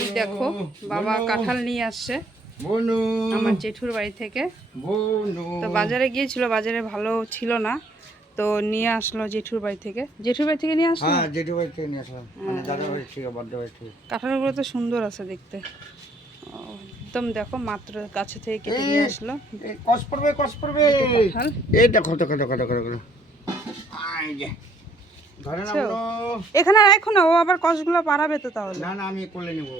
এই দেখো বাবা কাঁঠাল নিয়ে আসছে আমার জেঠুর বাড়ি থেকে। তো বাজারে গিয়েছিল, বাজারে ভালো ছিল না, তো নিয়ে আসলো জেঠুর বাড়ি থেকে। জেঠুর বাড়ি থেকে নিয়ে আসলো। হ্যাঁ, জেঠুর বাড়ি থেকে নিয়ে আসলাম, মানে দাদার বাড়ি থেকে, বড় বাড়ি থেকে। কাঁঠালগুলো তো সুন্দর আছে দেখতে, একদম দেখো মাত্র গাছে থেকে কেটে নিয়ে আসলো। কস পড়বে, কস পড়বে। কাঁঠাল এই দেখো দেখো দেখো দেখো দেখো, এই যে ধরে না বলো। এখানে রাখো না, ও আবার কষগুলো পারাবে তো তাহলে। না না, আমি কোলে নেব।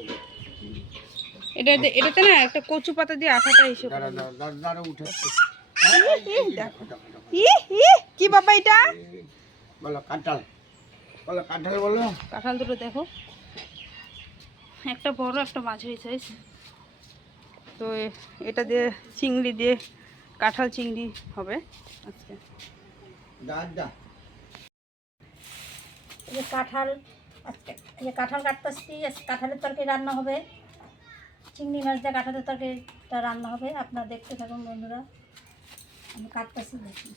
এটাতে না একটা কচু পাতা দিয়ে আঠাটা এসে দাঁড়া দাঁড়া দাঁড়া, উঠেছে। দেখো কি বাবা এটা বলো কাঁঠাল, বলো কাঁঠাল, বলো কাঁঠাল। দুটো দেখো, একটা বড় একটা মাঝারি সাইজ। তো এটা দিয়ে চিংড়ি দিয়ে কাঁঠাল চিংড়ি হবে আজকে। দাদা এই যে কাঁঠাল, আজকে এই যে কাঁঠাল কাটতেছি, কাঁঠালের তরকারি রান্না হবে। চিংড়ি মাছ দিয়ে কাঁঠালের তরকারিটা রান্না হবে। আপনারা দেখতে থাকুন বন্ধুরা, আমি কাটতেছি দেখি।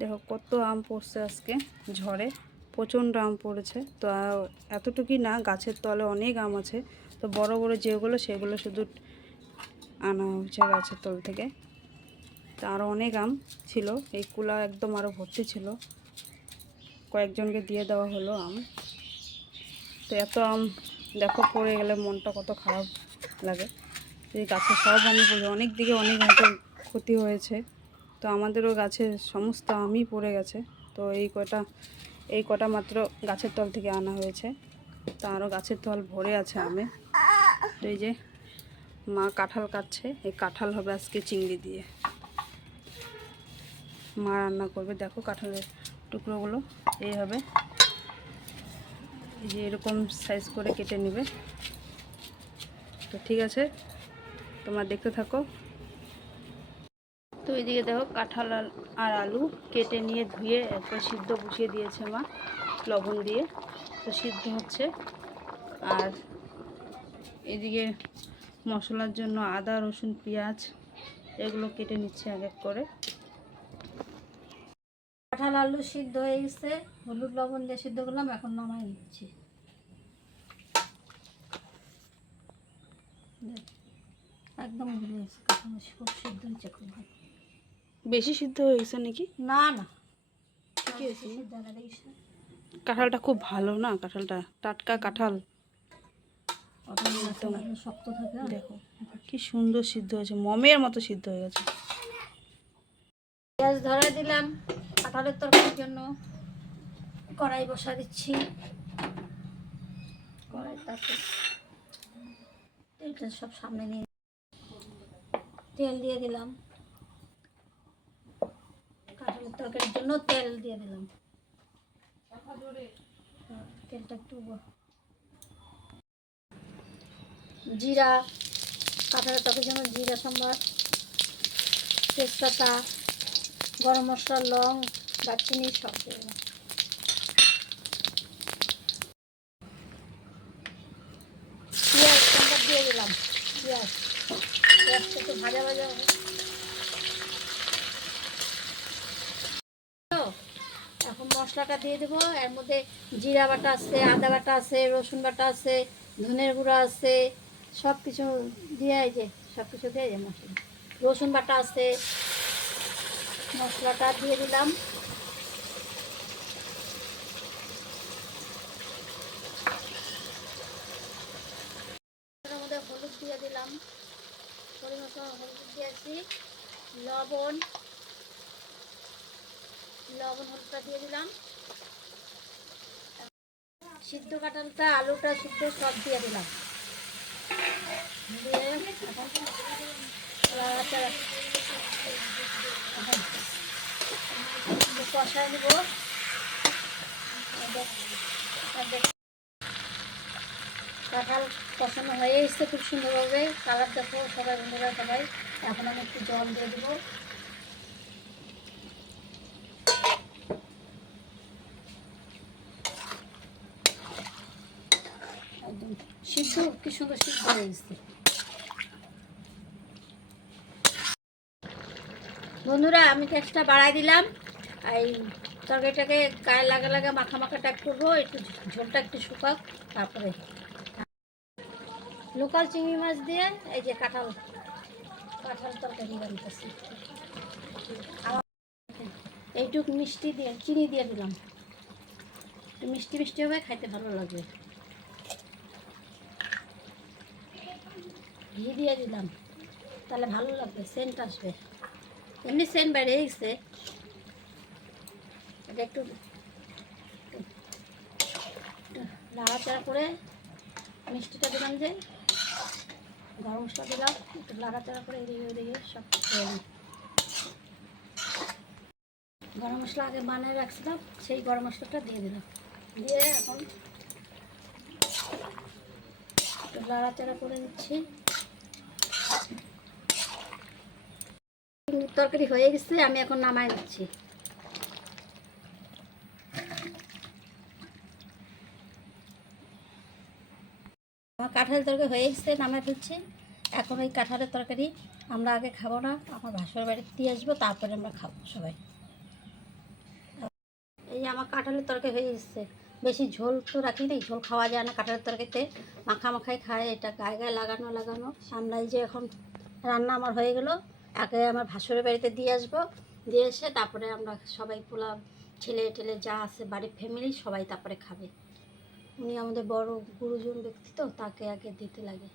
দেখো কত আম পড়ছে আজকে ঝড়ে, প্রচণ্ড আম পড়েছে। তো এতটুকুই না, গাছের তলে অনেক আম আছে। তো বড় বড় যেগুলো সেগুলো শুধু আনা হয়েছে গাছের তল থেকে। তো আরও অনেক আম ছিল, এই কুলা একদম আরও ভর্তি ছিল, কয়েকজনকে দিয়ে দেওয়া হলো আম। তো এত আম দেখো পড়ে গেলে মনটা কত খারাপ লাগে। এই গাছে সব আমই পড়ে, অনেক দিকে অনেক হয়তো ক্ষতি হয়েছে। তো আমাদেরও গাছে সমস্ত আমই পড়ে গেছে। তো এই কটা মাত্র গাছের তল থেকে আনা হয়েছে। তো আরও গাছের তল ভরে আছে আমে। তো এই যে মা কাঁঠাল কাটছে, এই কাঁঠাল হবে আজকে চিংড়ি দিয়ে মা রান্না করবে। দেখো কাঁঠালের টুকরোগুলো এই হবে, এই যে এরকম সাইজ করে কেটে নেবে। তো ঠিক আছে, তোমরা দেখতে থাকো। তো এইদিকে দেখো কাঁঠাল আর আলু কেটে নিয়ে ধুয়ে একবার সিদ্ধ বসিয়ে দিয়েছে মা লবণ দিয়ে। তো সিদ্ধ হচ্ছে। আর এদিকে মশলার জন্য আদা রসুন পেঁয়াজ এগুলো কেটে নিচ্ছে এক এক করে। কাঁঠাল আলু সিদ্ধ হয়ে গেছে, হলুদ লবণ দিয়ে সিদ্ধ করলাম, এখন নামাই নিচ্ছি। একদম ভুলে গেছে, কাঁঠাল খুব সিদ্ধ হয়েছে, খুব ভালো। বেশি সিদ্ধ হয়ে গেছে নাকি? না না, ঠিকই আছে। সিদ্ধ না, দেখিস না কাঁঠালটা খুব ভালো না, কাঁঠালটা টাটকা কাঁঠাল একদম শক্ত থাকে। দেখো কি সুন্দর সিদ্ধ হয়েছে, মমের মতো সিদ্ধ হয়ে গেছে। পেঁয়াজ ধরে দিলাম কাঁঠালের তরকারির জন্য, কড়াই বসা দিচ্ছি। কড়াই তারপর তেলটা সব সামনে নিয়ে তেল দিয়ে দিলাম। কাঁঠালের তরকারির জন্য তেল দিয়ে দিলাম। তেলটা একটু জিরা, কাঁঠালের তরকারির জন্য জিরা সম্বার, তেজপাতা, গরম মশলা, লং, দারচিনি সব দিয়ে দিলাম। পেঁয়াজ সম্বার দিয়ে দিলাম। পেঁয়াজটা একটু ভাজা ভাজা হবে। এখন মশলাটা দিয়ে দেবো। এর মধ্যে জিরা বাটা আছে, আদা বাটা আছে, রসুন বাটা আছে, ধনের গুঁড়া আছে, সব কিছু দিয়ে, এই যে সব কিছু দিয়ে যে মশলা, রসুন বাটা আছে, মশলাটা দিয়ে দিলাম। এর মধ্যে হলুদ দিয়ে দিলাম, পরিমাণ হলুদ দিয়েছি, লবণ হলুদটা দিয়ে দিলাম। সিদ্ধ কাঁঠালটা, আলুটা সিদ্ধ সব দিয়ে দিলাম, দিয়ে কষায় নেব। কাঁঠাল কষানো হয়ে এসছে খুব সুন্দরভাবে, কালার দেখো সবাই বন্ধুরা সবাই। এখন আমি একটু জল দিয়ে দেবো। একদম সিদ্ধ, কি সুন্দর সিদ্ধ হয়ে গেছে বন্ধুরা। আমি গ্যাসটা বাড়াই দিলাম। এই তরকারিটাকে গায়ে লাগা মাখা টাইপ করবো, একটু ঝোলটা একটু শুকাক, তারপরে লোকাল চিংড়ি মাছ দিয়ে এই যে কাঁঠাল কাঁঠাল তরকারি বানাতেছি। এইটুক মিষ্টি দিয়ে চিনি দিয়ে দিলাম, একটু মিষ্টি মিষ্টি হবে, খাইতে ভালো লাগবে। ঘি দিয়ে দিলাম, তাহলে ভালো লাগবে, সেন্ট আসবে। এমনি সেন্ট বেড়ে গেছে, এটা একটু নাড়াচাড়া করে মিষ্টিটা দিলাম, যে গরম মশলা দিলাম, একটু নাড়াচাড়া করে এদিকে ওদিকে সব করে দিই। গরম মশলা আগে বানিয়ে রাখছিলাম, সেই গরম মশলাটা দিয়ে দিলাম, দিয়ে এখন একটু নাড়াচাড়া করে দিচ্ছি। তরকারি হয়ে গেছে, আমি এখন নামাই দিচ্ছি। আমার কাঁঠালের তরকারি হয়ে গেছে, নামাই ফেলছি। এখন ওই কাঁঠালের তরকারি আমরা আগে খাবো না, আমার ভাসুর বাড়িতে দিয়ে আসবো, তারপরে আমরা খাবো সবাই। এই যে আমার কাঁঠালের তরকারি হয়ে গেছে, বেশি ঝোল তো রাখি নাই, ঝোল খাওয়া যায় না কাঁঠালের তরকারিতে, মাখা মাখাই খায়, এটা গায়ে গায়ে লাগানো লাগানো। আমরা এই যে এখন রান্না আমার হয়ে গেল, আগে আমার ভাসুরের বাড়িতে দিয়ে আসবো, দিয়ে এসে তারপরে আমরা সবাই পোলাও, ছেলে টেলে যা আছে বাড়ির ফ্যামিলি সবাই তারপরে খাবে। উনি আমাদের বড় গুরুজন ব্যক্তি, তো তাকে আগে দিতে লাগে।